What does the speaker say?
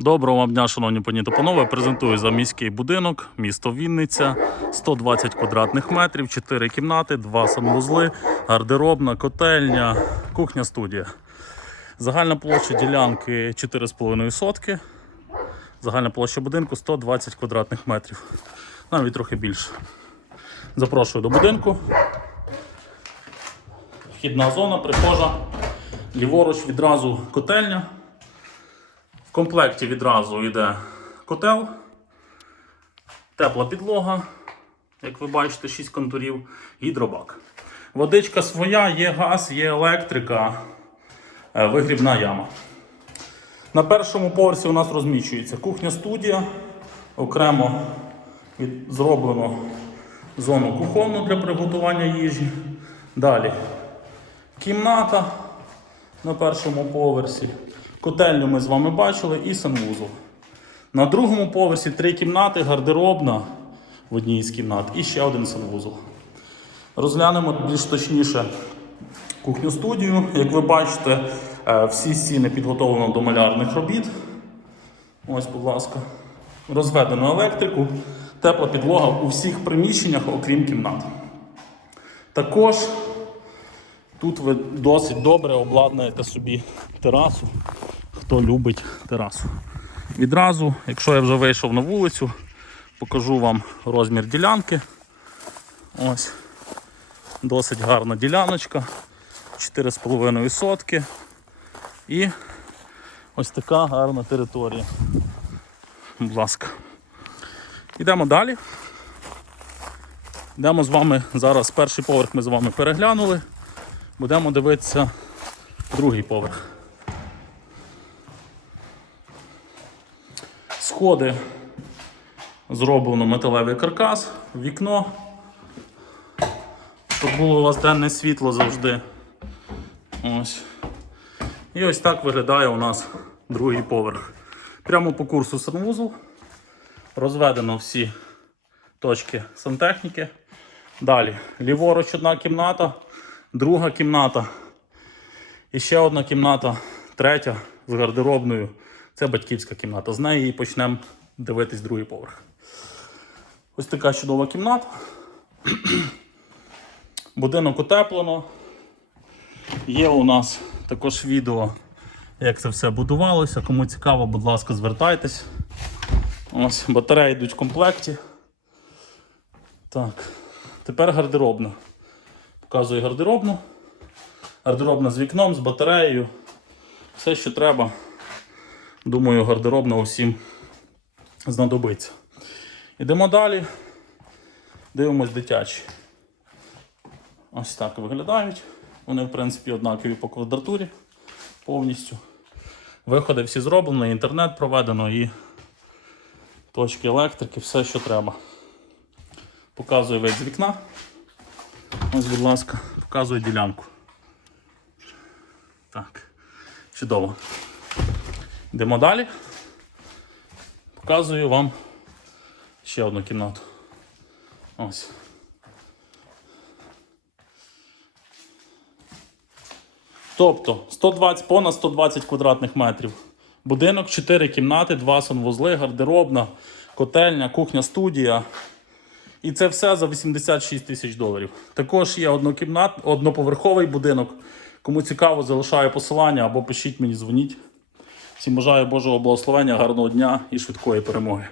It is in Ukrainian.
Доброго вам дня, шановні пані та панове. Презентую за міський будинок, місто Вінниця, 120 квадратних метрів, 4 кімнати, 2 санвузли, гардеробна, котельня, кухня, студія. Загальна площа ділянки 4,5 сотки. Загальна площа будинку 120 квадратних метрів. Навіть трохи більше. Запрошую до будинку. Вхідна зона, прихожа. Ліворуч відразу котельня. В комплекті відразу йде котел, тепла підлога, як ви бачите, 6 контурів, гідробак. Водичка своя, є газ, є електрика, е, вигрібна яма. На першому поверсі у нас розміщується кухня-студія. Окремо зроблено зону кухонну для приготування їжі. Далі кімната на першому поверсі. Котельню ми з вами бачили і санвузол. На другому поверсі три кімнати, гардеробна в одній з кімнат і ще один санвузол. Розглянемо більш точніше кухню студію. Як ви бачите, е, всі стіни підготовлено до малярних робіт. Ось, будь ласка. Розведено електрику, тепла підлога у всіх приміщеннях, окрім кімнат. Також Тут ви досить добре обладнаєте собі терасу, хто любить терасу. Відразу, якщо я вже вийшов на вулицю, покажу вам розмір ділянки. Ось. Досить гарна діляночка. 4,5 сотки. І ось така гарна територія. Будь ласка. Йдемо далі. Йдемо з вами зараз перший поверх ми з вами переглянули. Будемо дивитися другий поверх. Сходи зроблено металевий каркас, вікно. Щоб було у вас денне світло завжди. Ось. І ось так виглядає у нас другий поверх. Прямо по курсу санвузол. Розведено всі точки сантехніки. Далі, ліворуч одна кімната, друга кімната. І ще одна кімната, третя з гардеробною. Це батьківська кімната. З неї і почнемо дивитись другий поверх. Ось така чудова кімната. Будинок утеплено. Є у нас також відео, як це все будувалося. Кому цікаво, будь ласка, звертайтесь. Ось батареї йдуть в комплекті. Так, тепер гардеробна. Показую гардеробну. Гардеробна з вікном, з батареєю. Все, що треба. Думаю, гардеробна усім знадобиться. Йдемо далі. Дивимось дитячі. Ось так виглядають. Вони, в принципі, однакові по квадратурі повністю. Виходи всі зроблені, інтернет проведено і точки електрики, все, що треба. Показую вид з вікна. Ось, будь ласка, показую ділянку. Так, чудово. Йдемо далі. Показую вам ще одну кімнату. Ось. Тобто 120, понад 120 квадратних метрів. Будинок, 4 кімнати, 2 санвузли, гардеробна, котельня, кухня, студія. І це все за 86 тисяч доларів. Також є однокімнат, одноповерховий будинок. Кому цікаво, залишаю посилання або пишіть мені, дзвоніть. Всім бажаю Божого благословення, гарного дня і швидкої перемоги.